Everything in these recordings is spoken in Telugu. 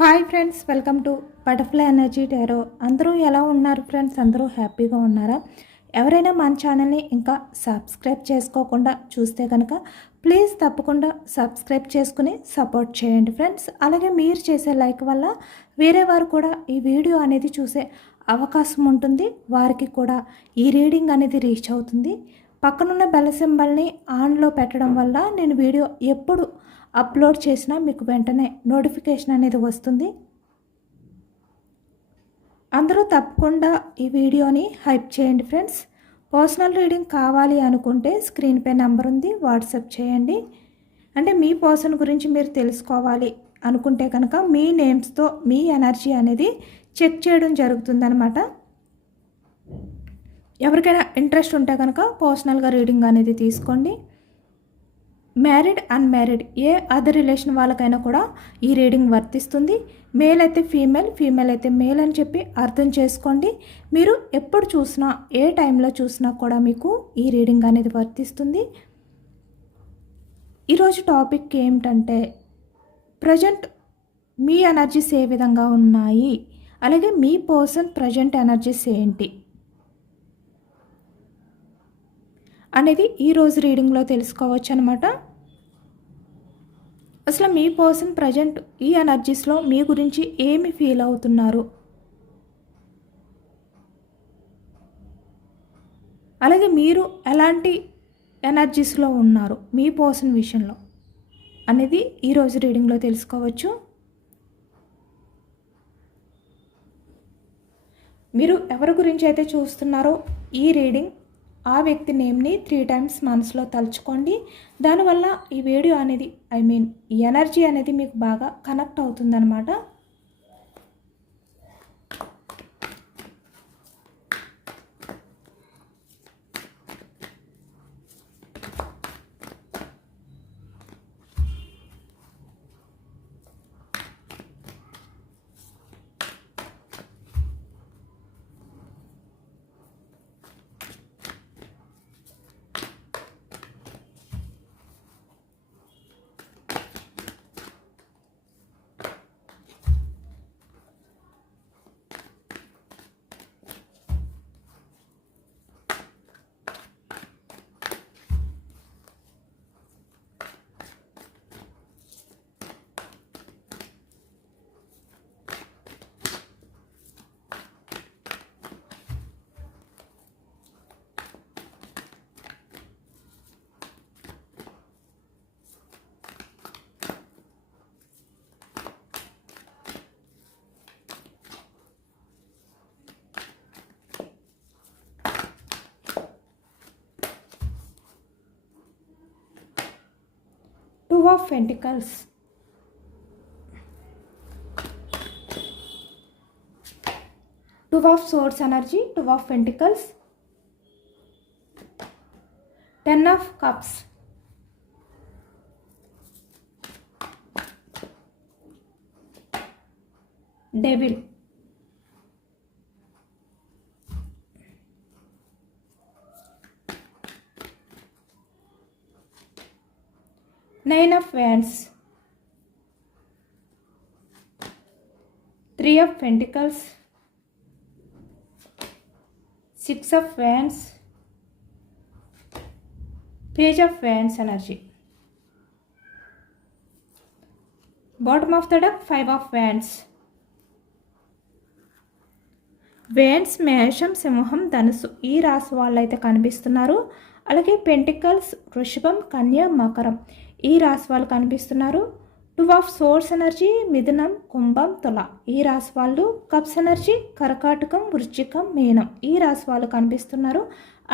Hi friends, welcome to butterfly energy tarot. అందరూ ఎలా ఉన్నారు ఫ్రెండ్స్? అందరూ హ్యాపీగా ఉన్నారా? ఎవరైనా మన ఛానల్ని ఇంకా సబ్స్క్రైబ్ చేసుకోకుండా చూస్తే కనుక ప్లీజ్ తప్పకుండా సబ్స్క్రైబ్ చేసుకుని సపోర్ట్ చేయండి ఫ్రెండ్స్. అలాగే మీరు చేసే లైక్ వల్ల వేరే వారు కూడా ఈ వీడియో అనేది చూసే అవకాశం ఉంటుంది. వారికి కూడా ఈ రీడింగ్ అనేది రీచ్ అవుతుంది. పక్కనున్న బెల్ సింబల్ని ఆన్లో పెట్టడం వల్ల నేను వీడియో ఎప్పుడు అప్లోడ్ చేసినా మీకు వెంటనే నోటిఫికేషన్ అనేది వస్తుంది. అందరూ తప్పకుండా ఈ వీడియోని హైప్ చేయండి ఫ్రెండ్స్. పర్సనల్ రీడింగ్ కావాలి అనుకుంటే స్క్రీన్పై నెంబర్ ఉంది, వాట్సాప్ చేయండి. అంటే మీ పర్సన్ గురించి మీరు తెలుసుకోవాలి అనుకుంటే కనుక మీ నేమ్స్తో మీ ఎనర్జీ అనేది చెక్ చేయడం జరుగుతుందన్నమాట. ఎవరికైనా ఇంట్రెస్ట్ ఉంటే కనుక పర్సనల్గా రీడింగ్ అనేది తీసుకోండి. మ్యారీడ్, అన్మ్యారీడ్ ఏ అదర్ రిలేషన్ వాళ్ళకైనా కూడా ఈ రీడింగ్ వర్తిస్తుంది. మేల్ అయితే ఫీమేల్, ఫీమేల్ అయితే మేల్ అని చెప్పి అర్థం చేసుకోండి. మీరు ఎప్పుడు చూసినా ఏ టైంలో చూసినా కూడా మీకు ఈ రీడింగ్ అనేది వర్తిస్తుంది. ఈరోజు టాపిక్ ఏమిటంటే ప్రజెంట్ మీ ఎనర్జీస్ ఏ విధంగా ఉన్నాయి, అలాగే మీ పర్సన్ ప్రజెంట్ ఎనర్జీస్ ఏంటి అనేది ఈరోజు రీడింగ్లో తెలుసుకోవచ్చు అనమాట. అసలు మీ పర్సన్ ప్రజెంట్ ఈ ఎనర్జీస్లో మీ గురించి ఏమి ఫీల్ అవుతున్నారు, అలాగే మీరు ఎలాంటి ఎనర్జీస్లో ఉన్నారు మీ పర్సన్ విషయంలో అనేది ఈరోజు రీడింగ్లో తెలుసుకోవచ్చు. మీరు ఎవరి గురించి అయితే చూస్తున్నారో ఈ రీడింగ్ ఆ వ్యక్తి నేమ్ని 3 times మనసులో తలుచుకోండి. దానివల్ల ఈ వీడియో అనేది ఈ ఎనర్జీ అనేది మీకు బాగా కనెక్ట్ అవుతుందన్నమాట. Two of Pentacles, Two of Swords energy, Two of Pentacles, Ten of Cups, Devil, Nine of Wands, Three of Pentacles, Six of Wands, Page of Wands energy. Bottom of the deck, Five of Wands. Wanes, మేషం, సింహం, ధనుసు ఈ రాశి వాళ్ళు అయితే కనిపిస్తున్నారు. అలాగే పెంటికల్స్, వృషభం, కన్య, మకరం ఈ రాశి వాళ్ళు కనిపిస్తున్నారు. టూ ఆఫ్ సోర్స్ ఎనర్జీ, మిథునం, కుంభం, తుల ఈ రాశి వాళ్ళు. కప్స్ ఎనర్జీ, కర్కాటకం, వృశ్చికం, మీనం ఈ రాశి వాళ్ళు కనిపిస్తున్నారు.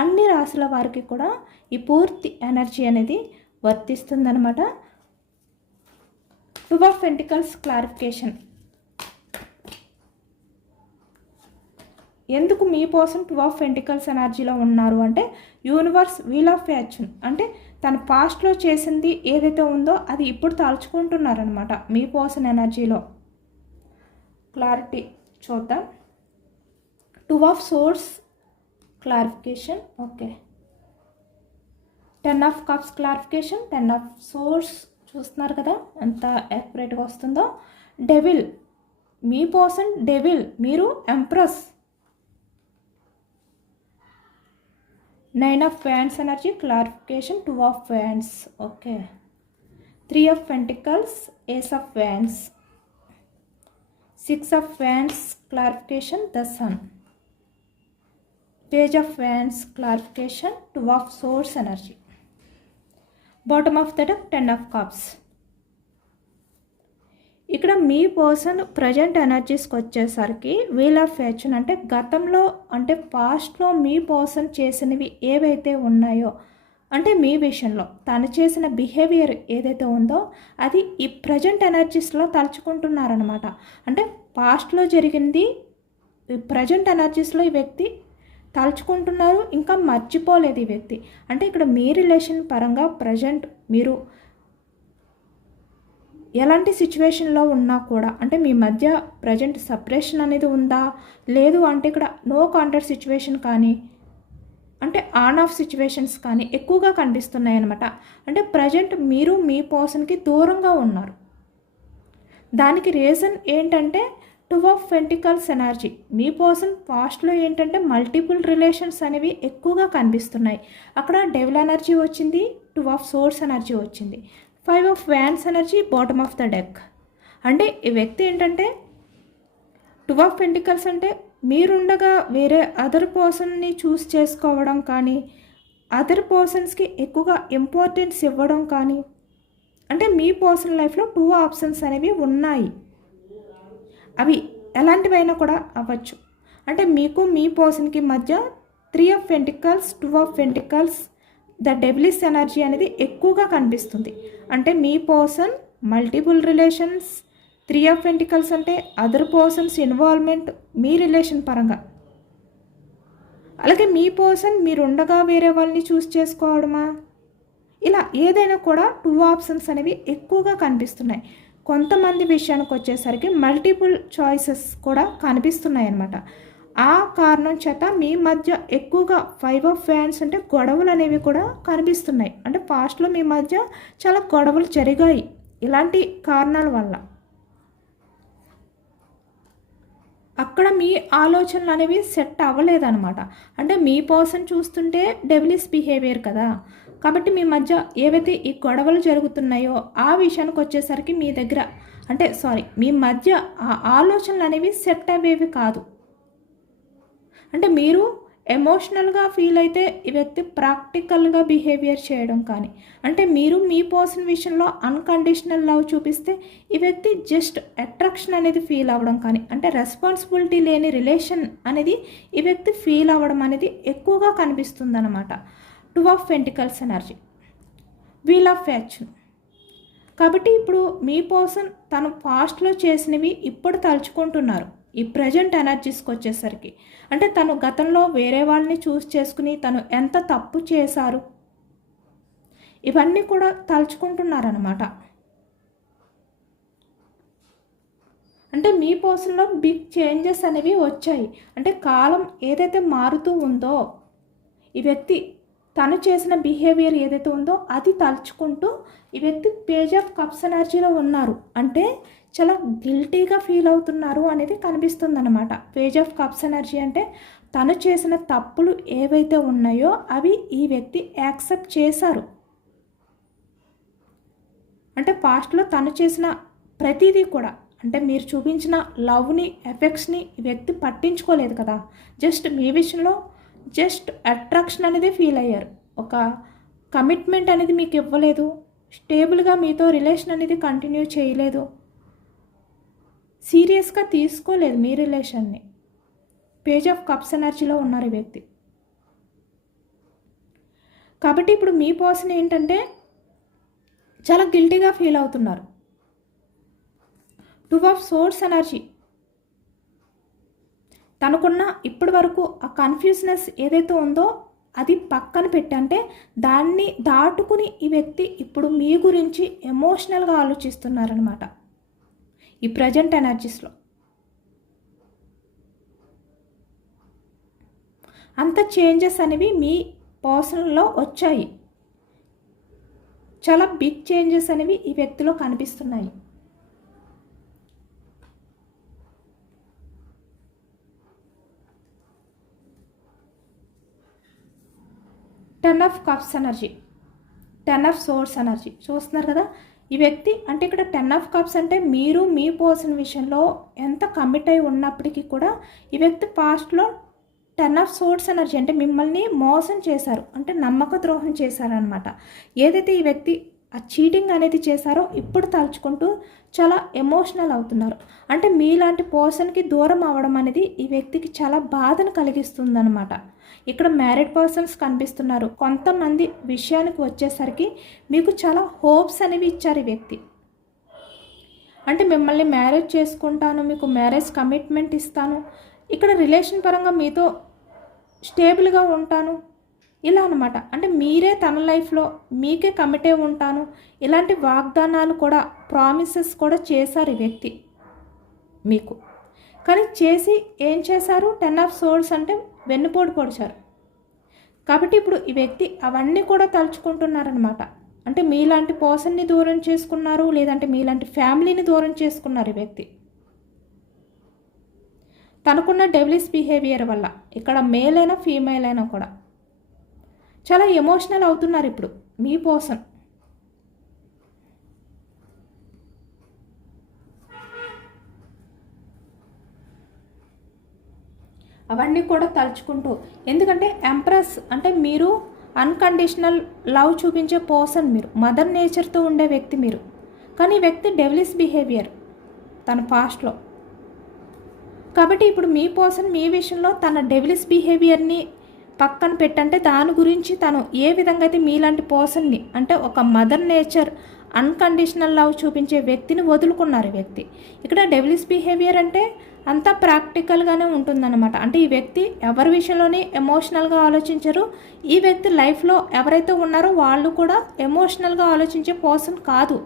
అన్ని రాశుల వారికి కూడా ఈ పూర్తి ఎనర్జీ అనేది వర్తిస్తుందన్నమాట. Two of pentacles clarification. ఎందుకు మీ పర్సన్ టూ ఆఫ్ పెంటికల్స్ ఎనర్జీలో ఉన్నారు అంటే యూనివర్స్ వీల్ ఆఫ్ ఫార్చ్యూన్, అంటే తన పాస్ట్లో చేసింది ఏదైతే ఉందో అది ఇప్పుడు తలుచుకుంటున్నారనమాట మీ పర్సన్ ఎనర్జీలో. క్లారిటీ చూద్దాం. Two of swords clarification, okay. 10 of cups clarification, 10 of swords చూస్తున్నారు కదా ఎంత యాక్యురేట్గా వస్తుందో. డెవిల్ మీ పర్సన్ డెవిల్, మీరు empress. 9 of Wands energy clarification, 2 of Wands. Okay. 3 of Pentacles, Ace of Wands. 6 of Wands clarification, the Sun. Page of Wands clarification, 2 of Swords energy. Bottom of the deck, 10 of Cups. ఇక్కడ మీ పర్సన్ ప్రజెంట్ ఎనర్జీస్కి వచ్చేసరికి వీల్ ఆఫ్ ఫార్చ్యూన్ అంటే గతంలో అంటే పాస్ట్లో మీ పర్సన్ చేసినవి ఏవైతే ఉన్నాయో అంటే మీ విషయంలో తను చేసిన బిహేవియర్ ఏదైతే ఉందో అది ఈ ప్రజెంట్ ఎనర్జీస్లో తలుచుకుంటున్నారనమాట. అంటే పాస్ట్లో జరిగింది ప్రజెంట్ ఎనర్జీస్లో ఈ వ్యక్తి తలుచుకుంటున్నారు, ఇంకా మర్చిపోలేదు ఈ వ్యక్తి. అంటే ఇక్కడ మీ రిలేషన్ పరంగా ప్రజెంట్ మీరు ఎలాంటి సిచ్యువేషన్లో ఉన్నా కూడా అంటే మీ మధ్య ప్రజెంట్ సపరేషన్ అనేది ఉందా, లేదు అంటే ఇక్కడ నో కాంటాక్ట్ సిచ్యువేషన్ కానీ అంటే ఆన్ ఆఫ్ సిచ్యువేషన్స్ కానీ ఎక్కువగా కనిపిస్తున్నాయి అన్నమాట. అంటే ప్రజెంట్ మీరు మీ పర్సన్కి దూరంగా ఉన్నారు. దానికి రీజన్ ఏంటంటే 2 of Pentacles energy. Me person పాస్ట్లో ఏంటంటే మల్టిపుల్ రిలేషన్స్ అనేవి ఎక్కువగా కనిపిస్తున్నాయి. అక్కడ డెవిల్ ఎనర్జీ వచ్చింది, 2 of Swords ఎనర్జీ వచ్చింది, 5 of Wands energy bottom of the deck. అంటే ఈ వ్యక్తి ఏంటంటే 2 of Pentacles అంటే మీరుండగా వేరే అదర్ పర్సన్ని చూస్ చేసుకోవడం కానీ అదర్ పర్సన్స్కి ఎక్కువగా ఇంపార్టెన్స్ ఇవ్వడం కానీ అంటే మీ పర్సనల్ లైఫ్లో 2 ఆప్షన్స్ అనేవి ఉన్నాయి. అవి ఎలాంటివైనా కూడా అవ్వచ్చు. అంటే మీకు మీ పర్సన్కి మధ్య 3 of Pentacles, 2 of Pentacles, the devilish energy అనేది ఎక్కువగా కనిపిస్తుంది. అంటే మీ person multiple relations, 3 of Pentacles అంటే అదర్ పర్సన్స్ ఇన్వాల్వ్మెంట్ మీ రిలేషన్ పరంగా. అలాగే మీ పర్సన్ మీరుండగా వేరే వాళ్ళని చూస్ చేసుకోవడమా, ఇలా ఏదైనా కూడా 2 ఆప్షన్స్ అనేవి ఎక్కువగా కనిపిస్తున్నాయి. కొంతమంది విషయానికి వచ్చేసరికి మల్టిపుల్ చాయిసెస్ కూడా కనిపిస్తున్నాయి అన్నమాట. ఆ కారణం చేత మీ మధ్య ఎక్కువగా 5 of Wands అంటే గొడవలు అనేవి కూడా కనిపిస్తున్నాయి. అంటే పాస్ట్లో మీ మధ్య చాలా గొడవలు జరిగాయి ఇలాంటి కారణాల వల్ల. అక్కడ మీ ఆలోచనలు అనేవి సెట్ అవ్వలేదన్నమాట. అంటే మీ పర్సన్ చూస్తుంటే డెవిలిష్ బిహేవియర్ కదా, కాబట్టి మీ మధ్య ఏవైతే ఈ గొడవలు జరుగుతున్నాయో ఆ విషయానికి వచ్చేసరికి మీ దగ్గర అంటే మీ మధ్య ఆ ఆలోచనలు అనేవి సెట్ అయ్యేవి కాదు. అంటే మీరు ఎమోషనల్గా ఫీల్ అయితే ఈ వ్యక్తి ప్రాక్టికల్గా బిహేవియర్ చేయడం కానీ అంటే మీరు మీ పర్సన్ విషయంలో అన్కండిషనల్ లవ్ చూపిస్తే ఈ వ్యక్తి జస్ట్ అట్రాక్షన్ అనేది ఫీల్ అవ్వడం కానీ అంటే రెస్పాన్సిబిలిటీ లేని రిలేషన్ అనేది ఈ వ్యక్తి ఫీల్ అవ్వడం అనేది ఎక్కువగా కనిపిస్తుంది అన్నమాట. 2 of Pentacles energy, wheel of fortune. కాబట్టి ఇప్పుడు మీ పర్సన్ తను పాస్ట్లో చేసినవి ఇప్పుడు తలుచుకుంటున్నారు ఈ ప్రజెంట్ ఎనర్జీస్కి వచ్చేసరికి. అంటే తను గతంలో వేరే వాళ్ళని చూస్ చేసుకుని తను ఎంత తప్పు చేశారు ఇవన్నీ కూడా తలుచుకుంటున్నారన్నమాట. అంటే మీ పర్సన్లో బిగ్ చేంజెస్ అనేవి వచ్చాయి. అంటే కాలం ఏదైతే మారుతూ ఉందో ఈ వ్యక్తి తను చేసిన బిహేవియర్ ఏదైతే ఉందో అది తలుచుకుంటూ ఈ వ్యక్తి పేజ్ ఆఫ్ కప్స్ ఎనర్జీలో ఉన్నారు. అంటే చాలా గిల్టీగా ఫీల్ అవుతున్నారు అనేది కనిపిస్తుంది అనమాట. పేజ్ ఆఫ్ కప్స్ ఎనర్జీ అంటే తను చేసిన తప్పులు ఏవైతే ఉన్నాయో అవి ఈ వ్యక్తి యాక్సెప్ట్ చేశారు. అంటే పాస్ట్లో తను చేసిన ప్రతిదీ కూడా అంటే మీరు చూపించిన లవ్ని ఎఫెక్ట్స్ని ఈ వ్యక్తి పట్టించుకోలేదు కదా, జస్ట్ మీ విషయంలో జస్ట్ అట్రాక్షన్ అనేది ఫీల్ అయ్యారు. ఒక కమిట్మెంట్ అనేది మీకు ఇవ్వలేదు, స్టేబుల్గా మీతో రిలేషన్ అనేది కంటిన్యూ చేయలేదు, సీరియస్గా తీసుకోలేదు మీ రిలేషన్ని. పేజ్ ఆఫ్ కప్స్ ఎనర్జీలో ఉన్నారు ఈ వ్యక్తి. కాబట్టి ఇప్పుడు మీ పర్సన్ ఏంటంటే చాలా గిల్టీగా ఫీల్ అవుతున్నారు. 2 of Swords ఎనర్జీ. తనకున్న ఇప్పటి వరకు ఆ కన్ఫ్యూజ్నెస్ ఏదైతే ఉందో అది పక్కన పెట్టంటే దాన్ని దాటుకుని ఈ వ్యక్తి ఇప్పుడు మీ గురించి ఎమోషనల్గా ఆలోచిస్తున్నారనమాట ఈ ప్రజెంట్ ఎనర్జీస్లో. అంత చేంజెస్ అనేవి మీ పర్సన్లో వచ్చాయి. చాలా బిగ్ చేంజెస్ అనేవి ఈ వ్యక్తిలో కనిపిస్తున్నాయి. 10 of cups energy, 10 of swords energy చూస్తున్నారు కదా. ఈ వ్యక్తి అంటే ఇక్కడ 10 ఆఫ్ కప్స్ అంటే మీరు మీ పర్సన్ విషయంలో ఎంత కమిట్ అయి ఉన్నప్పటికీ కూడా ఈ వ్యక్తి పాస్ట్లో 10 ఆఫ్ సోర్స్ ఎనర్జీ అంటే మిమ్మల్ని మోసం చేశారు, అంటే నమ్మక ద్రోహం చేశారనమాట. ఏదైతే ఈ వ్యక్తి ఆ చీటింగ్ అనేది చేశారో ఇప్పుడు తలుచుకుంటూ చాలా ఎమోషనల్ అవుతున్నారు. అంటే మీలాంటి పర్సన్కి దూరం అవ్వడం అనేది ఈ వ్యక్తికి చాలా బాధను కలిగిస్తుందన్నమాట. ఇక్కడ మ్యారీడ్ పర్సన్స్ కనిపిస్తున్నారు. కొంతమంది విషయానికి వచ్చేసరికి మీకు చాలా హోప్స్ అనేవి ఇచ్చారు ఈ వ్యక్తి. అంటే మిమ్మల్ని మ్యారేజ్ చేసుకుంటాను, మీకు మ్యారేజ్ కమిట్మెంట్ ఇస్తాను, ఇక్కడ రిలేషన్ పరంగా మీతో స్టేబుల్గా ఉంటాను, ఇలా అనమాట. అంటే మీరే తన లైఫ్లో మీకే కమిటే ఉంటాను, ఇలాంటి వాగ్దానాలు కూడా, ప్రామిసెస్ కూడా చేశారు ఈ వ్యక్తి మీకు. కానీ చేసి ఏం చేశారు? 10 ఆఫ్ సోర్స్ అంటే వెన్నుపోటు పొడిచారు. కాబట్టి ఇప్పుడు ఈ వ్యక్తి అవన్నీ కూడా తలుచుకుంటున్నారనమాట. అంటే మీలాంటి పర్సన్ని దూరం చేసుకున్నారు, లేదంటే మీలాంటి ఫ్యామిలీని దూరం చేసుకున్నారు ఈ వ్యక్తి తనకున్న డెవిలిష్ బిహేవియర్ వల్ల. ఇక్కడ మేల్ అయినా ఫీమేల్ అయినా కూడా చాలా ఎమోషనల్ అవుతున్నారు ఇప్పుడు మీ పర్సన్. అవన్నీ కూడా తలుచుకుంటూ, ఎందుకంటే ఎంప్రెస్ అంటే మీరు అన్కండిషనల్ లవ్ చూపించే పర్సన్, మీరు మదర్ నేచర్తో ఉండే వ్యక్తి మీరు. కానీ ఈ వ్యక్తి డెవిలిష్ బిహేవియర్ తన పాస్ట్లో. కాబట్టి ఇప్పుడు మీ పర్సన్ మీ విషయంలో తన డెవిలిష్ బిహేవియర్ని పక్కన పెట్టంటే దాని గురించి తను ఏ విధంగా అయితే మీలాంటి పర్సన్ని, అంటే ఒక మదర్ నేచర్ అన్కండిషనల్ లవ్ చూపించే వ్యక్తిని వదులుకున్నారు ఈ వ్యక్తి. ఇక్కడ డెవిలిష్ బిహేవియర్ అంటే అంతా ప్రాక్టికల్గానే ఉంటుందన్నమాట. అంటే ఈ వ్యక్తి ఎవరి విషయంలోనే ఎమోషనల్గా ఆలోచించరు. ఈ వ్యక్తి లైఫ్లో ఎవరైతే ఉన్నారో వాళ్ళు కూడా ఎమోషనల్గా ఆలోచించే పర్సన్ కాదు.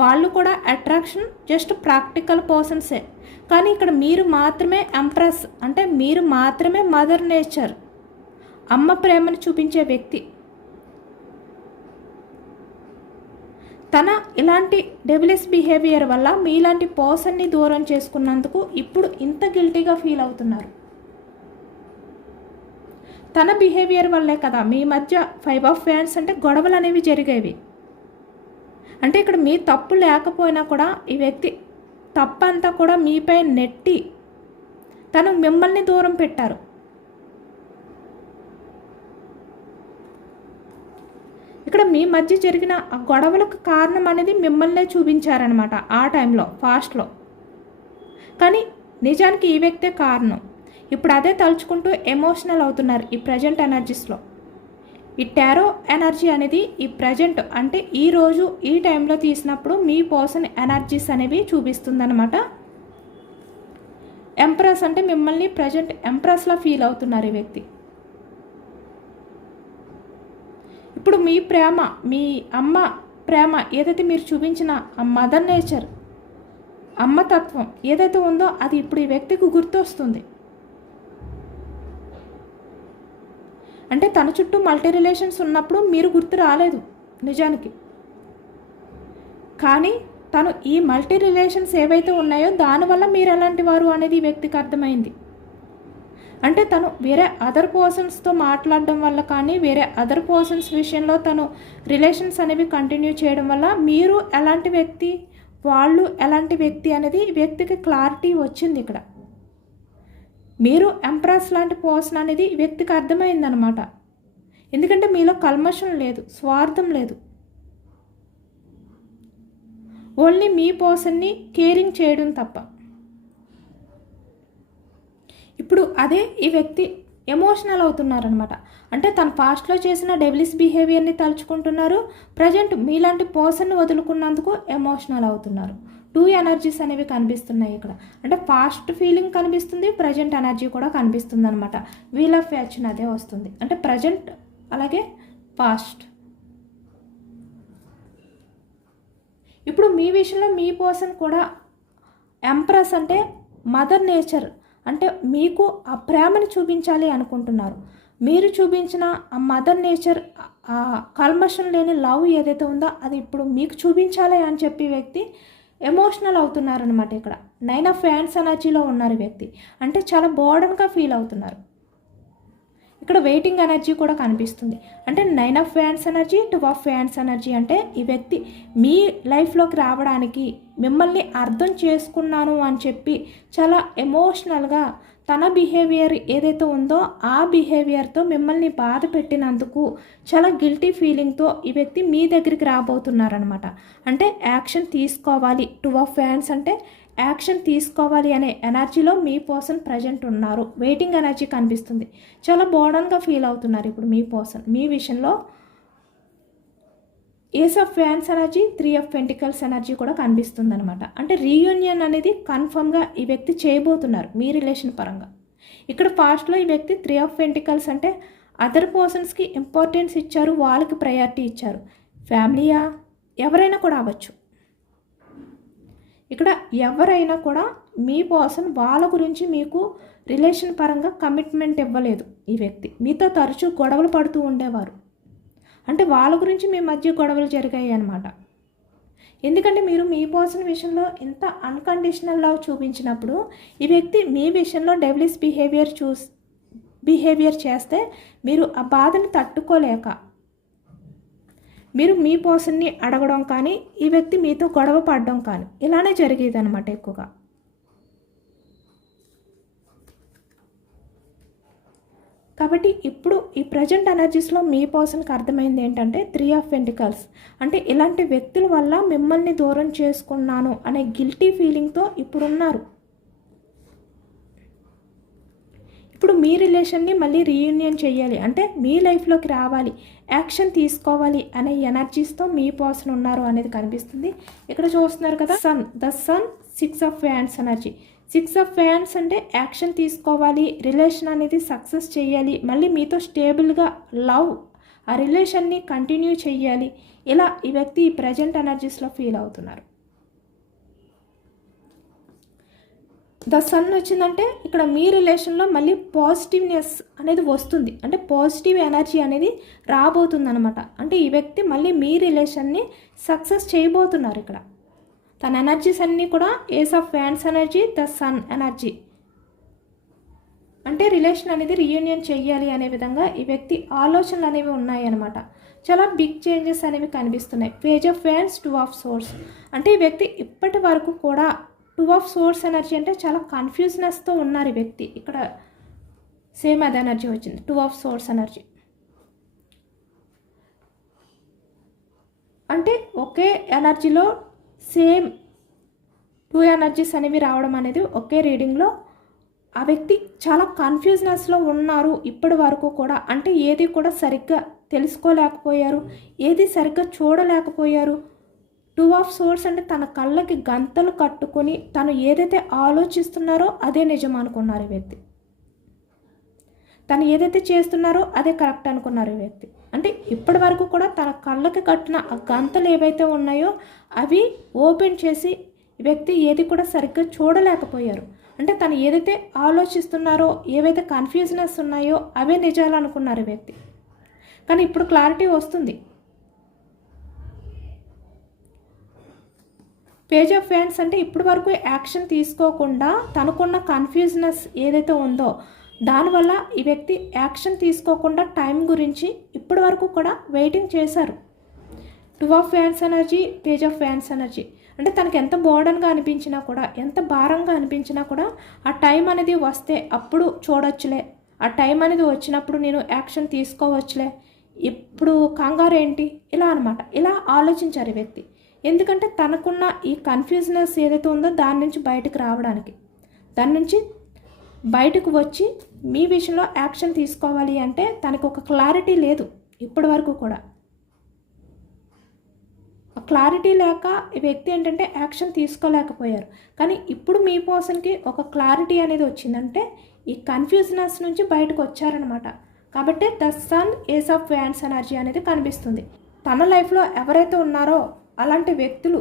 వాళ్ళు కూడా అట్రాక్షన్ జస్ట్ ప్రాక్టికల్ పర్సన్సే. కానీ ఇక్కడ మీరు మాత్రమే ఎంప్రెస్, అంటే మీరు మాత్రమే మదర్ నేచర్, అమ్మ ప్రేమను చూపించే వ్యక్తి. తన ఇలాంటి డెవిలిష్ బిహేవియర్ వల్ల మీలాంటి పర్సన్ని దూరం చేసుకున్నందుకు ఇప్పుడు ఇంత గిల్టీగా ఫీల్ అవుతున్నారు. తన బిహేవియర్ వల్లే కదా మీ మధ్య 5 ఆఫ్ వ్యాండ్స్ అంటే గొడవలు అనేవి జరిగేవి. అంటే ఇక్కడ మీ తప్పు లేకపోయినా కూడా ఈ వ్యక్తి తప్పంతా కూడా మీపై నెట్టి తను మిమ్మల్ని దూరం పెట్టారు. ఇక్కడ మీ మధ్య జరిగిన ఆ గొడవలకు కారణం అనేది మిమ్మల్నే చూపించారనమాట ఆ టైంలో, ఫాస్ట్లో. కానీ నిజానికి ఈ వ్యక్తే కారణం. ఇప్పుడు అదే తలుచుకుంటూ ఎమోషనల్ అవుతున్నారు ఈ ప్రజెంట్ ఎనర్జీస్లో. ఈ టారో ఎనర్జీ అనేది ఈ ప్రజెంట్ అంటే ఈరోజు ఈ టైంలో తీసినప్పుడు మీ పర్సన్ ఎనర్జీస్ అనేవి చూపిస్తుందన్నమాట. ఎంప్రెస్ అంటే మిమ్మల్ని ప్రజెంట్ ఎంప్రెస్లా ఫీల్ అవుతున్నారు ఈ వ్యక్తి. ఇప్పుడు మీ ప్రేమ, మీ అమ్మ ప్రేమ ఏదైతే మీరు చూపించిన ఆ మదర్ నేచర్, అమ్మతత్వం ఏదైతే ఉందో అది ఇప్పుడు ఈ వ్యక్తికి గుర్తొస్తుంది. అంటే తన చుట్టూ మల్టీ రిలేషన్స్ ఉన్నప్పుడు మీరు గుర్తు రాలేదు నిజానికి. కానీ తను ఈ మల్టీ రిలేషన్స్ ఏవైతే ఉన్నాయో దానివల్ల మీరు ఎలాంటి వారు అనేది ఈ వ్యక్తికి అర్థమైంది. అంటే తను వేరే అదర్ పర్సన్స్తో మాట్లాడడం వల్ల కానీ, వేరే అదర్ పర్సన్స్ విషయంలో తను రిలేషన్స్ అనేవి కంటిన్యూ చేయడం వల్ల మీరు ఎలాంటి వ్యక్తి, వాళ్ళు ఎలాంటి వ్యక్తి అనేది ఈ వ్యక్తికి క్లారిటీ వచ్చింది ఇక్కడ. మీరు ఎంప్రెస్ లాంటి పర్సన్ అనేది ఈ వ్యక్తికి అర్థమైందనమాట. ఎందుకంటే మీలో కల్మషం లేదు, స్వార్థం లేదు, ఓన్లీ మీ పర్సన్ని కేరింగ్ చేయడం తప్ప. ఇప్పుడు అదే ఈ వ్యక్తి ఎమోషనల్ అవుతున్నారనమాట. అంటే తన పాస్ట్లో చేసిన డెవిలిష్ బిహేవియర్ని తలుచుకుంటున్నారు. ప్రజెంట్ మీలాంటి పర్సన్ని వదులుకున్నందుకు ఎమోషనల్ అవుతున్నారు. 2 ఎనర్జీస్ అనేవి కనిపిస్తున్నాయి ఇక్కడ. అంటే పాస్ట్ ఫీలింగ్ కనిపిస్తుంది, ప్రజెంట్ ఎనర్జీ కూడా కనిపిస్తుంది అనమాట. వీల్ ఆఫ్ ఫార్చ్యూన్ అదే వస్తుంది. అంటే ప్రజెంట్ అలాగే పాస్ట్. ఇప్పుడు మీ విషయంలో మీ పర్సన్ కూడా ఎంప్రెస్ అంటే మదర్ నేచర్, అంటే మీకు ఆ ప్రేమని చూపించాలి అనుకుంటున్నారు. మీరు చూపించిన ఆ మదర్ నేచర్, ఆ కల్మషం లేని లవ్ ఏదైతే ఉందో అది ఇప్పుడు మీకు చూపించాలి అని చెప్పి వ్యక్తి ఎమోషనల్ అవుతున్నారనమాట. ఇక్కడ 9 ఆఫ్ వ్యాండ్స్ ఎనర్జీలో ఉన్నారు వ్యక్తి. అంటే చాలా బర్డన్గా ఫీల్ అవుతున్నారు. ఇక్కడ వెయిటింగ్ ఎనర్జీ కూడా కనిపిస్తుంది. అంటే 9 of wands energy, 2 of wands energy. అంటే ఈ వ్యక్తి మీ లైఫ్లోకి రావడానికి, మిమ్మల్ని అర్థం చేసుకున్నాను అని చెప్పి చాలా ఎమోషనల్గా తన బిహేవియర్ ఏదైతే ఉందో ఆ బిహేవియర్తో మిమ్మల్ని బాధ పెట్టినందుకు చాలా గిల్టీ ఫీలింగ్తో ఈ వ్యక్తి మీ దగ్గరికి రాబోతున్నారనమాట. అంటే యాక్షన్ తీసుకోవాలి. 2 ఆఫ్ వ్యాండ్స్ అంటే యాక్షన్ తీసుకోవాలి అనే ఎనర్జీలో మీ పర్సన్ ప్రజెంట్ ఉన్నారు. వెయిటింగ్ ఎనర్జీ కనిపిస్తుంది. చాలా బోర్డన్గా ఫీల్ అవుతున్నారు ఇప్పుడు మీ పర్సన్ మీ విషయంలో. Ace of wands energy, 3 of pentacles energy కూడా కనిపిస్తుంది అనమాట. అంటే రీయూనియన్ అనేది కన్ఫర్మ్గా ఈ వ్యక్తి చేయబోతున్నారు మీ రిలేషన్ పరంగా. ఇక్కడ ఫాస్ట్లో ఈ వ్యక్తి 3 ఆఫ్ పెంటికల్స్ అంటే అదర్ పర్సన్స్కి ఇంపార్టెన్స్ ఇచ్చారు, వాళ్ళకి ప్రయారిటీ ఇచ్చారు. ఫ్యామిలీయా, ఎవరైనా కూడా అవ్వచ్చు. ఇక్కడ ఎవరైనా కూడా మీ పర్సన్ వాళ్ళ గురించి మీకు రిలేషన్ పరంగా కమిట్మెంట్ ఇవ్వలేదు. ఈ వ్యక్తి మీతో తరచూ గొడవలు పడుతూ ఉండేవారు. అంటే వాళ్ళ గురించి మీ మధ్య గొడవలు జరిగాయి అన్నమాట. ఎందుకంటే మీరు మీ పర్సన్ విషయంలో ఇంత అన్కండిషనల్ లవ్ చూపించినప్పుడు ఈ వ్యక్తి మీ విషయంలో డెవిలిష్ బిహేవియర్ చేస్తే మీరు ఆ బాధని తట్టుకోలేక మీరు మీ పర్సన్ని అడగడం కానీ ఈ వ్యక్తి మీతో గొడవ పడడం కానీ ఇలానే జరిగేది అనమాట ఎక్కువగా. కాబట్టి ఇప్పుడు ఈ ప్రజెంట్ ఎనర్జీస్లో మీ పర్సన్కి అర్థమైంది ఏంటంటే 3 ఆఫ్ పెంటికల్స్ అంటే ఇలాంటి వ్యక్తుల వల్ల మిమ్మల్ని దూరం చేసుకున్నాను అనే గిల్టీ ఫీలింగ్తో ఇప్పుడున్నారు. ఇప్పుడు మీ రిలేషన్ని మళ్ళీ రీయూనియన్ చేయాలి అంటే మీ లైఫ్లోకి రావాలి, యాక్షన్ తీసుకోవాలి అనే ఎనర్జీస్తో మీ పర్సన్ ఉన్నారు అనేది కనిపిస్తుంది. ఇక్కడ చూస్తున్నారు కదా the sun 6 of wands energy. 6 of wands అంటే యాక్షన్ తీసుకోవాలి, రిలేషన్ అనేది సక్సెస్ చేయాలి, మళ్ళీ మీతో స్టేబుల్గా లవ్ ఆ రిలేషన్ని కంటిన్యూ చేయాలి. ఇలా ఈ వ్యక్తి ఈ ప్రజెంట్ ఎనర్జీస్లో ఫీల్ అవుతున్నారు. ద సన్ వచ్చిందంటే ఇక్కడ మీ రిలేషన్లో మళ్ళీ పాజిటివ్నెస్ అనేది వస్తుంది. అంటే పాజిటివ్ ఎనర్జీ అనేది రాబోతుంది అనమాట. అంటే ఈ వ్యక్తి మళ్ళీ మీ రిలేషన్ని సక్సెస్ చేయబోతున్నారు. ఇక్కడ తన ఎనర్జీస్ అన్నీ కూడా ace of wands energy, the sun energy అంటే రిలేషన్ అనేది రీయూనియన్ చేయాలి అనే విధంగా ఈ వ్యక్తి ఆలోచనలు అనేవి ఉన్నాయి అన్నమాట. చాలా బిగ్ చేంజెస్ అనేవి కనిపిస్తున్నాయి. Page of wands, 2 of swords అంటే ఈ వ్యక్తి ఇప్పటి వరకు కూడా 2 ఆఫ్ సోర్స్ ఎనర్జీ అంటే చాలా కన్ఫ్యూజ్నెస్తో ఉన్నారు ఈ వ్యక్తి. ఇక్కడ సేమ్ అదే ఎనర్జీ వచ్చింది, 2 ఆఫ్ సోర్స్ ఎనర్జీ. అంటే ఒకే ఎనర్జీలో సేమ్ 2 ఎనర్జీస్ అనేవి రావడం అనేది ఒకే రీడింగ్లో ఆ వ్యక్తి చాలా కన్ఫ్యూజ్నెస్లో ఉన్నారు ఇప్పటి వరకు కూడా. అంటే ఏది కూడా సరిగ్గా తెలుసుకోలేకపోయారు, ఏది సరిగ్గా చూడలేకపోయారు. 2 ఆఫ్ సోర్స్ అంటే తన కళ్ళకి గంతలు కట్టుకొని తను ఏదైతే ఆలోచిస్తున్నారో అదే నిజం అనుకున్నారు ఈ వ్యక్తి. తను ఏదైతే చేస్తున్నారో అదే కరెక్ట్ అనుకున్నారు ఈ వ్యక్తి. అంటే ఇప్పటి వరకు కూడా తన కళ్ళకి కట్టిన ఆ గంతలు ఏవైతే ఉన్నాయో అవి ఓపెన్ చేసి ఈ వ్యక్తి ఏది కూడా సరిగ్గా చూడలేకపోయారు. అంటే తను ఏదైతే ఆలోచిస్తున్నారో, ఏవైతే కన్ఫ్యూజనెస్ ఉన్నాయో అవే నిజాలు అనుకున్నారు ఈ వ్యక్తి. కానీ ఇప్పుడు క్లారిటీ వస్తుంది. పేజ్ ఆఫ్ వ్యాండ్స్ అంటే ఇప్పటి వరకు యాక్షన్ తీసుకోకుండా తనకున్న కన్ఫ్యూజనెస్ ఏదైతే ఉందో దానివల్ల ఈ వ్యక్తి యాక్షన్ తీసుకోకుండా టైం గురించి ఇప్పటి వరకు కూడా వెయిటింగ్ చేశారు. 2 of wands energy, page of wands energy అంటే తనకి ఎంత బర్డన్గా అనిపించినా కూడా, ఎంత భారంగా అనిపించినా కూడా ఆ టైం అనేది వస్తే అప్పుడు చూడొచ్చులే, ఆ టైం అనేది వచ్చినప్పుడు నేను యాక్షన్ తీసుకోవచ్చులే, ఇప్పుడు కంగారు ఏంటి ఇలా అనమాట. ఇలా ఆలోచించారు ఈ వ్యక్తి. ఎందుకంటే తనకున్న ఈ కన్ఫ్యూజనెస్ ఏదైతే ఉందో దాని నుంచి బయటకు రావడానికి, దాని నుంచి బయటకు వచ్చి మీ విషయంలో యాక్షన్ తీసుకోవాలి అంటే తనకు ఒక క్లారిటీ లేదు ఇప్పటి వరకు కూడా. క్లారిటీ లేక ఈ వ్యక్తి ఏంటంటే యాక్షన్ తీసుకోలేకపోయారు. కానీ ఇప్పుడు మీ పర్సన్కి ఒక క్లారిటీ అనేది వచ్చిందంటే ఈ కన్ఫ్యూజనెస్ నుంచి బయటకు వచ్చారనమాట. కాబట్టి the sun, ace of wands energy అనేది కనిపిస్తుంది. తన లైఫ్లో ఎవరైతే ఉన్నారో అలాంటి వ్యక్తులు,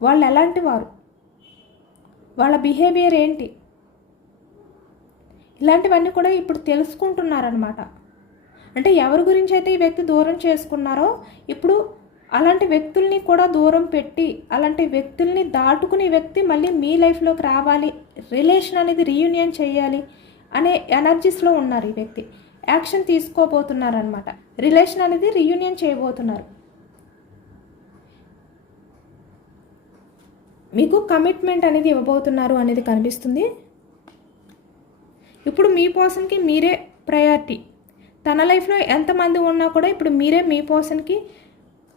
వాళ్ళు ఎలాంటి వారు, వాళ్ళ బిహేవియర్ ఏంటి, ఇలాంటివన్నీ కూడా ఇప్పుడు తెలుసుకుంటున్నారనమాట. అంటే ఎవరి గురించి అయితే ఈ వ్యక్తి దూరం చేసుకున్నారో ఇప్పుడు అలాంటి వ్యక్తుల్ని కూడా దూరం పెట్టి, అలాంటి వ్యక్తుల్ని దాటుకుని వ్యక్తి మళ్ళీ మీ లైఫ్లోకి రావాలి, రిలేషన్ అనేది రీయూనియన్ చేయాలి అనే ఎనర్జీస్లో ఉన్నారు ఈ వ్యక్తి. యాక్షన్ తీసుకోబోతున్నారు అనమాట. రిలేషన్ అనేది రీయూనియన్ చేయబోతున్నారు. మీకు కమిట్మెంట్ అనేది ఇవ్వబోతున్నారు అనేది కనిపిస్తుంది. ఇప్పుడు మీ పర్సన్కి మీరే ప్రయారిటీ. తన లైఫ్లో ఎంతమంది ఉన్నా కూడా ఇప్పుడు మీరే మీ పర్సన్కి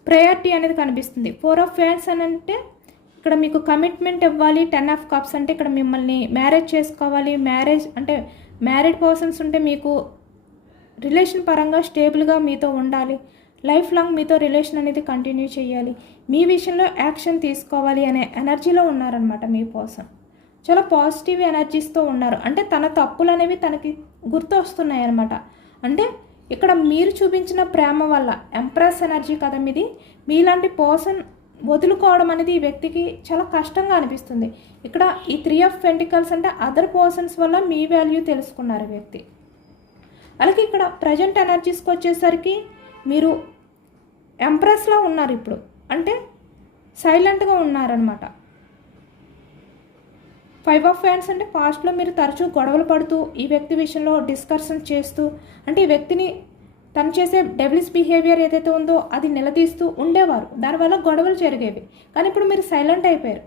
ప్రయారిటీ అనేది కనిపిస్తుంది. 4 ఆఫ్ ఫ్యాన్స్ అని అంటే ఇక్కడ మీకు కమిట్మెంట్ ఇవ్వాలి. 10 ఆఫ్ కప్స్ అంటే ఇక్కడ మిమ్మల్ని మ్యారేజ్ చేసుకోవాలి. మ్యారేజ్ అంటే మ్యారీడ్ పర్సన్స్ ఉంటే మీకు రిలేషన్ పరంగా స్టేబుల్గా మీతో ఉండాలి. లైఫ్ లాంగ్ మీతో రిలేషన్ అనేది కంటిన్యూ చేయాలి. మీ విషయంలో యాక్షన్ తీసుకోవాలి అనే ఎనర్జీలో ఉన్నారనమాట మీ పర్సన్. చాలా పాజిటివ్ ఎనర్జీస్తో ఉన్నారు. అంటే తన తప్పులు అనేవి తనకి గుర్తు వస్తున్నాయి అనమాట. అంటే ఇక్కడ మీరు చూపించిన ప్రేమ వల్ల ఎంప్రెస్ ఎనర్జీ కదా మీది. మీలాంటి పర్సన్ వదులుకోవడం అనేది ఈ వ్యక్తికి చాలా కష్టంగా అనిపిస్తుంది. ఇక్కడ ఈ 3 ఆఫ్ పెంటికల్స్ అంటే అదర్ పర్సన్స్ వల్ల మీ వాల్యూ తెలుసుకున్నారు వ్యక్తి. అలాగే ఇక్కడ ప్రజెంట్ ఎనర్జీస్కి వచ్చేసరికి మీరు ఎంప్రెస్లో ఉన్నారు ఇప్పుడు. అంటే సైలెంట్గా ఉన్నారనమాట. 5 ఆఫ్ ఫ్యాన్స్ అంటే పాస్ట్లో మీరు తరచూ గొడవలు పడుతూ ఈ వ్యక్తి విషయంలో డిస్కషన్ చేస్తూ అంటే ఈ వ్యక్తిని తను చేసే డెవిల్స్ బిహేవియర్ ఏదైతే ఉందో అది నిలదీస్తూ ఉండేవారు. దానివల్ల గొడవలు జరిగేవి. కానీ ఇప్పుడు మీరు సైలెంట్ అయిపోయారు.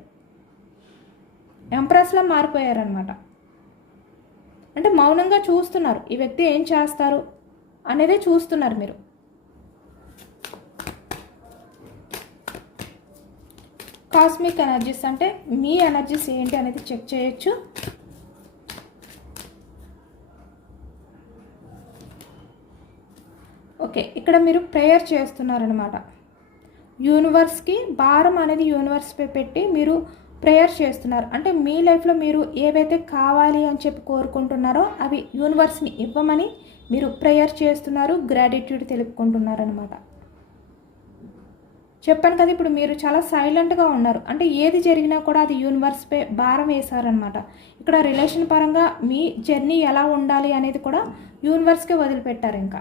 ఎంప్రెస్లా మారిపోయారనమాట. అంటే మౌనంగా చూస్తున్నారు ఈ వ్యక్తి ఏం చేస్తారు అనేదే చూస్తున్నారు మీరు. కాస్మిక్ ఎనర్జీస్ అంటే మీ ఎనర్జీస్ ఏంటి అనేది చెక్ చేయొచ్చు. ఓకే, ఇక్కడ మీరు ప్రేయర్ చేస్తున్నారనమాట. యూనివర్స్కి భారం అనేది యూనివర్స్పై పెట్టి మీరు ప్రేయర్ చేస్తున్నారు. అంటే మీ లైఫ్లో మీరు ఏవైతే కావాలి అని చెప్పి కోరుకుంటున్నారో అవి యూనివర్స్ని ఇవ్వమని మీరు ప్రేయర్ చేస్తున్నారు. గ్రాటిట్యూడ్ తెలుపుకుంటున్నారనమాట. చెప్పాను కదా, ఇప్పుడు మీరు చాలా సైలెంట్గా ఉన్నారు. అంటే ఏది జరిగినా కూడా అది యూనివర్స్పై భారం వేశారనమాట. ఇక్కడ రిలేషన్ పరంగా మీ జర్నీ ఎలా ఉండాలి అనేది కూడా యూనివర్స్కే వదిలిపెట్టారు. ఇంకా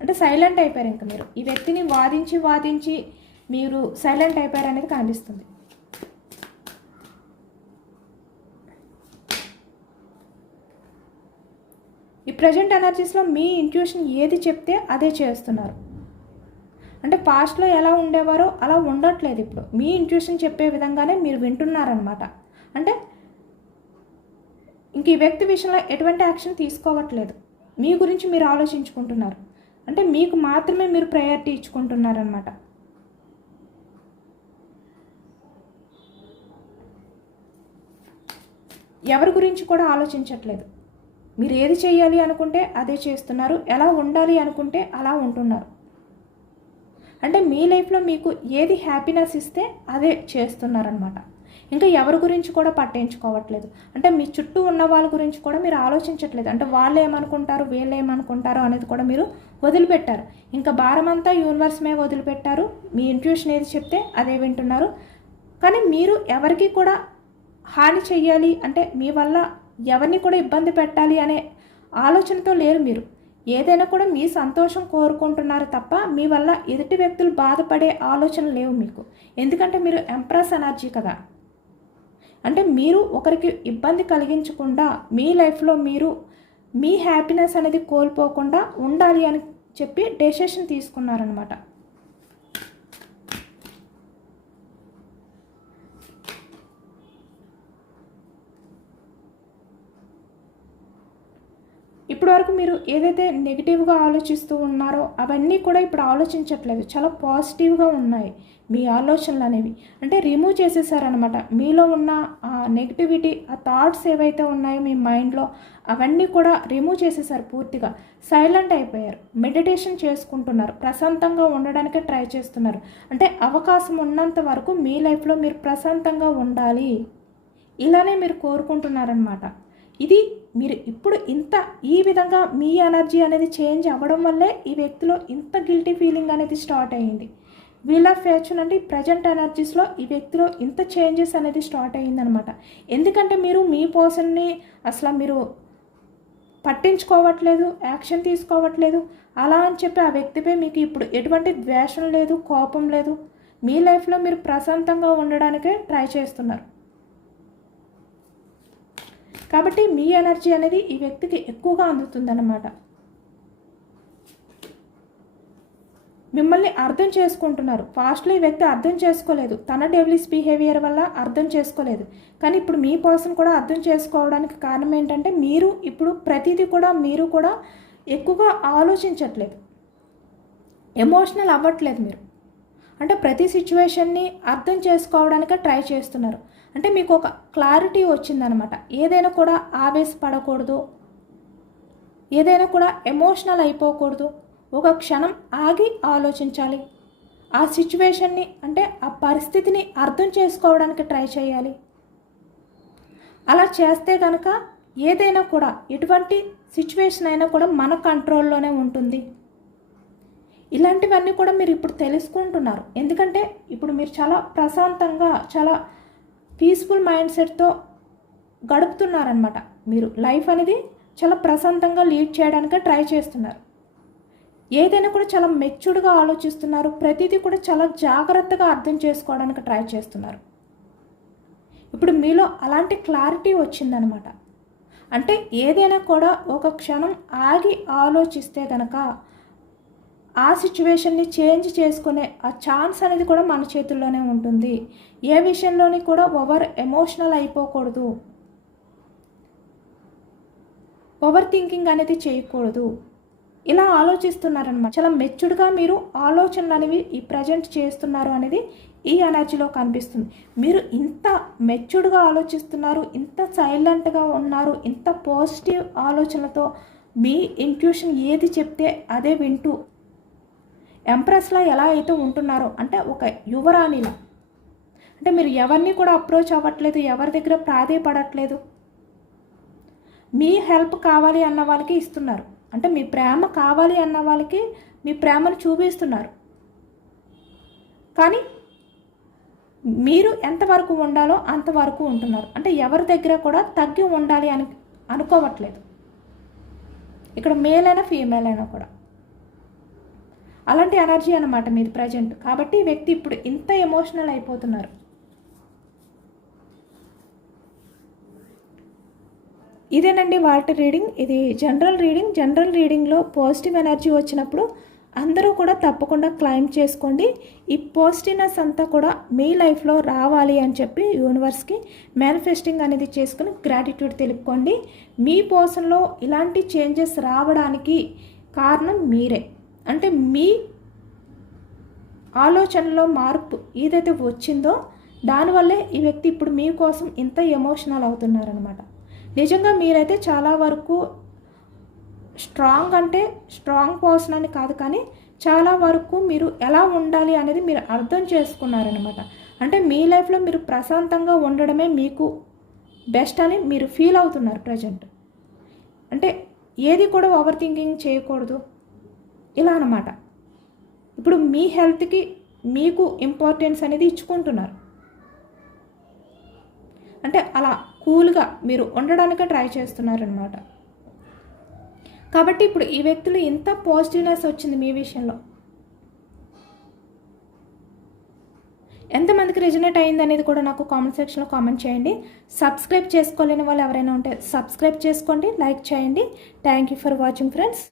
అంటే సైలెంట్ అయిపోయారు. ఇంకా మీరు ఈ వ్యక్తిని వాదించి మీరు సైలెంట్ అయిపోయారు అనేది కనిపిస్తుంది. ఈ ప్రజెంట్ ఎనర్జీస్లో మీ ఇంట్యూషన్ ఏది చెప్తే అదే చేస్తున్నారు. అంటే పాస్ట్లో ఎలా ఉండేవారో అలా ఉండట్లేదు. ఇప్పుడు మీ ఇంట్యూషన్ చెప్పే విధంగానే మీరు వింటున్నారనమాట. అంటే ఇంక ఈ వ్యక్తి విషయంలో ఎటువంటి యాక్షన్ తీసుకోవట్లేదు. మీ గురించి మీరు ఆలోచించుకుంటున్నారు. అంటే మీకు మాత్రమే మీరు ప్రయారిటీ ఇచ్చుకుంటున్నారనమాట. ఎవరి గురించి కూడా ఆలోచించట్లేదు. మీరు ఏది చేయాలి అనుకుంటే అదే చేస్తున్నారు. ఎలా ఉండాలి అనుకుంటే అలా ఉంటున్నారు. అంటే మీ లైఫ్లో మీకు ఏది హ్యాపీనెస్ ఇస్తే అదే చేస్తున్నారనమాట. ఇంకా ఎవరి గురించి కూడా పట్టించుకోవట్లేదు. అంటే మీ చుట్టూ ఉన్న వాళ్ళ గురించి కూడా మీరు ఆలోచించట్లేదు. అంటే వాళ్ళు ఏమనుకుంటారు, వీళ్ళు ఏమనుకుంటారు అనేది కూడా మీరు వదిలిపెట్టారు. ఇంకా భారం అంతా యూనివర్స్ మీద వదిలిపెట్టారు. మీ ఇంట్యూషన్ ఏది చెప్తే అదే వింటున్నారు. కానీ మీరు ఎవరికి కూడా హాని చెయ్యాలి అంటే మీ వల్ల ఎవరిని కూడా ఇబ్బంది పెట్టాలి అనే ఆలోచనతో లేరు. మీరు ఏదైనా కూడా మీ సంతోషం కోరుకుంటున్నారు తప్ప మీ వల్ల ఎదుటి వ్యక్తులు బాధపడే ఆలోచన లేవు మీకు. ఎందుకంటే మీరు ఎంప్రెస్ ఎనర్జీ కదా. అంటే మీరు ఒకరికి ఇబ్బంది కలిగించకుండా మీ లైఫ్లో మీరు మీ హ్యాపీనెస్ అనేది కోల్పోకుండా ఉండాలి అని చెప్పి డెసిషన్ తీసుకున్నారనమాట. ఇప్పటి వరకు మీరు ఏదైతే నెగిటివ్గా ఆలోచిస్తూ ఉన్నారో అవన్నీ కూడా ఇప్పుడు ఆలోచించట్లేదు. చాలా పాజిటివ్గా ఉన్నాయి మీ ఆలోచనలు అనేవి. అంటే రిమూవ్ చేసేసారనమాట. మీలో ఉన్న ఆ నెగిటివిటీ, ఆ థాట్స్ ఏవైతే ఉన్నాయో మీ మైండ్లో అవన్నీ కూడా రిమూవ్ చేసేసారు. పూర్తిగా సైలెంట్ అయిపోయారు. మెడిటేషన్ చేసుకుంటున్నారు. ప్రశాంతంగా ఉండడానికే ట్రై చేస్తున్నారు. అంటే అవకాశం ఉన్నంత వరకు మీ లైఫ్లో మీరు ప్రశాంతంగా ఉండాలి ఇలానే మీరు కోరుకుంటున్నారనమాట. ఇది మీరు ఇప్పుడు ఈ విధంగా మీ ఎనర్జీ అనేది చేంజ్ అవ్వడం వల్లే ఈ వ్యక్తిలో ఇంత గిల్టీ ఫీలింగ్ అనేది స్టార్ట్ అయ్యింది. వీల్ ఆఫ్ ఫార్చ్యూన్ అంటే ప్రజెంట్ ఎనర్జీస్లో ఈ వ్యక్తిలో ఇంత చేంజెస్ అనేది స్టార్ట్ అయ్యిందనమాట. ఎందుకంటే మీరు మీ పర్సన్ని అసలు మీరు పట్టించుకోవట్లేదు, యాక్షన్ తీసుకోవట్లేదు. అలా అని చెప్పి ఆ వ్యక్తిపై మీకు ఇప్పుడు ఎటువంటి ద్వేషం లేదు, కోపం లేదు. మీ లైఫ్లో మీరు ప్రశాంతంగా ఉండడానికే ట్రై చేస్తున్నారు. కాబట్టి మీ ఎనర్జీ అనేది ఈ వ్యక్తికి ఎక్కువగా అందుతుందన్నమాట. మిమ్మల్ని అర్థం చేసుకుంటున్నారు. ఫాస్ట్లో ఈ వ్యక్తి అర్థం చేసుకోలేదు, తన డెవిలిష్ బిహేవియర్ వల్ల అర్థం చేసుకోలేదు. కానీ ఇప్పుడు మీ పర్సన్ కూడా అర్థం చేసుకోవడానికి కారణం ఏంటంటే మీరు ఇప్పుడు ప్రతిదీ కూడా మీరు కూడా ఎక్కువగా ఆలోచించట్లేదు, ఎమోషనల్ అవ్వట్లేదు మీరు. అంటే ప్రతి సిచ్యువేషన్ని అర్థం చేసుకోవడానికే ట్రై చేస్తున్నారు. అంటే మీకు ఒక క్లారిటీ వచ్చిందనమాట. ఏదైనా కూడా ఆవేశపడకూడదు, ఏదైనా కూడా ఎమోషనల్ అయిపోకూడదు, ఒక క్షణం ఆగి ఆలోచించాలి. ఆ సిచ్యువేషన్ని అంటే ఆ పరిస్థితిని అర్థం చేసుకోవడానికి ట్రై చేయాలి. అలా చేస్తే కనుక ఏదైనా కూడా ఎటువంటి సిచ్యువేషన్ అయినా కూడా మన కంట్రోల్లోనే ఉంటుంది. ఇలాంటివన్నీ కూడా మీరు ఇప్పుడు తెలుసుకుంటున్నారు. ఎందుకంటే ఇప్పుడు మీరు చాలా ప్రశాంతంగా చాలా పీస్ఫుల్ మైండ్ సెట్తో గడుపుతున్నారనమాట. మీరు లైఫ్ అనేది చాలా ప్రశాంతంగా లీడ్ చేయడానికి ట్రై చేస్తున్నారు. ఏదైనా కూడా చాలా మెచ్యూర్డ్గా ఆలోచిస్తున్నారు. ప్రతిదీ కూడా చాలా జాగ్రత్తగా అర్థం చేసుకోవడానికి ట్రై చేస్తున్నారు. ఇప్పుడు మీలో అలాంటి క్లారిటీ వచ్చిందనమాట. అంటే ఏదైనా కూడా ఒక క్షణం ఆగి ఆలోచిస్తే కనుక ఆ సిచ్యువేషన్ని చేంజ్ చేసుకునే ఆ ఛాన్స్ అనేది కూడా మన చేతుల్లోనే ఉంటుంది. ఏ విషయంలోని కూడా ఓవర్ ఎమోషనల్ అయిపోకూడదు, ఓవర్ థింకింగ్ అనేది చేయకూడదు. ఇలా ఆలోచిస్తున్నారనమాట. చాలా మెచ్యూర్డ్గా మీరు ఆలోచనలు అనేవి ఈ ప్రజెంట్ చేస్తున్నారు అనేది ఈ ఎనర్జీలో కనిపిస్తుంది. మీరు ఇంత మెచ్యూర్డ్గా ఆలోచిస్తున్నారు, ఇంత సైలెంట్గా ఉన్నారు, ఇంత పాజిటివ్ ఆలోచనలతో మీ ఇంట్యూషన్ ఏది చెప్తే అదే వింటూ ఎంప్రెస్లా ఎలా అయితే ఉంటున్నారో, అంటే ఒక యువరాణిలా. అంటే మీరు ఎవరిని కూడా అప్రోచ్ అవ్వట్లేదు, ఎవరి దగ్గర ప్రాధేయపడట్లేదు. మీ హెల్ప్ కావాలి అన్న వాళ్ళకి ఇస్తున్నారు. అంటే మీ ప్రేమ కావాలి అన్న వాళ్ళకి మీ ప్రేమను చూపిస్తున్నారు. కానీ మీరు ఎంతవరకు ఉండాలో అంతవరకు ఉంటున్నారు. అంటే ఎవరి దగ్గర కూడా తగ్గి ఉండాలి అని అనుకోవట్లేదు. ఇక్కడ మేల్ అయినా ఫీమేల్ అయినా కూడా అలాంటి ఎనర్జీ అన్నమాట మీది ప్రజెంట్. కాబట్టి ఈ వ్యక్తి ఇప్పుడు ఇంత ఎమోషనల్ అయిపోతున్నారు. ఇదేనండి వాటి రీడింగ్. ఇది జనరల్ రీడింగ్. జనరల్ రీడింగ్లో పాజిటివ్ ఎనర్జీ వచ్చినప్పుడు అందరూ కూడా తప్పకుండా క్లైమ్ చేసుకోండి. ఈ పాజిటివ్నెస్ అంతా కూడా మీ లైఫ్లో రావాలి అని చెప్పి యూనివర్స్కి మేనిఫెస్టింగ్ అనేది చేసుకుని గ్రాటిట్యూడ్ తెలుపుకోండి. మీ పర్సన్లో ఇలాంటి చేంజెస్ రావడానికి కారణం మీరే. అంటే మీ ఆలోచనలో మార్పు ఏదైతే వచ్చిందో దానివల్లే ఈ వ్యక్తి ఇప్పుడు మీకోసం ఇంత ఎమోషనల్ అవుతున్నారనమాట. నిజంగా మీరైతే చాలా వరకు స్ట్రాంగ్, అంటే స్ట్రాంగ్ పర్సన్ అని కాదు, కానీ చాలా వరకు మీరు ఎలా ఉండాలి అనేది మీరు అర్థం చేసుకున్నారనమాట. అంటే మీ లైఫ్లో మీరు ప్రశాంతంగా ఉండడమే మీకు బెస్ట్ అని మీరు ఫీల్ అవుతున్నారు ప్రజెంట్. అంటే ఏది కూడా ఓవర్ థింకింగ్ చేయకూడదు ఇలా అన్నమాట. ఇప్పుడు మీ హెల్త్కి మీకు ఇంపార్టెన్స్ అనేది ఇచ్చుకుంటున్నారు. అంటే అలా కూల్గా మీరు ఉండడానికి ట్రై చేస్తున్నారనమాట. కాబట్టి ఇప్పుడు ఈ వ్యక్తులు ఇంత పాజిటివ్నెస్ వచ్చింది మీ విషయంలో. ఎంతమందికి రెజనేట్ అయింది అనేది కూడా నాకు కామెంట్ సెక్షన్లో కామెంట్ చేయండి. సబ్స్క్రైబ్ చేసుకోలేని వాళ్ళు ఎవరైనా ఉంటే సబ్స్క్రైబ్ చేసుకోండి, లైక్ చేయండి. Thank you for watching friends.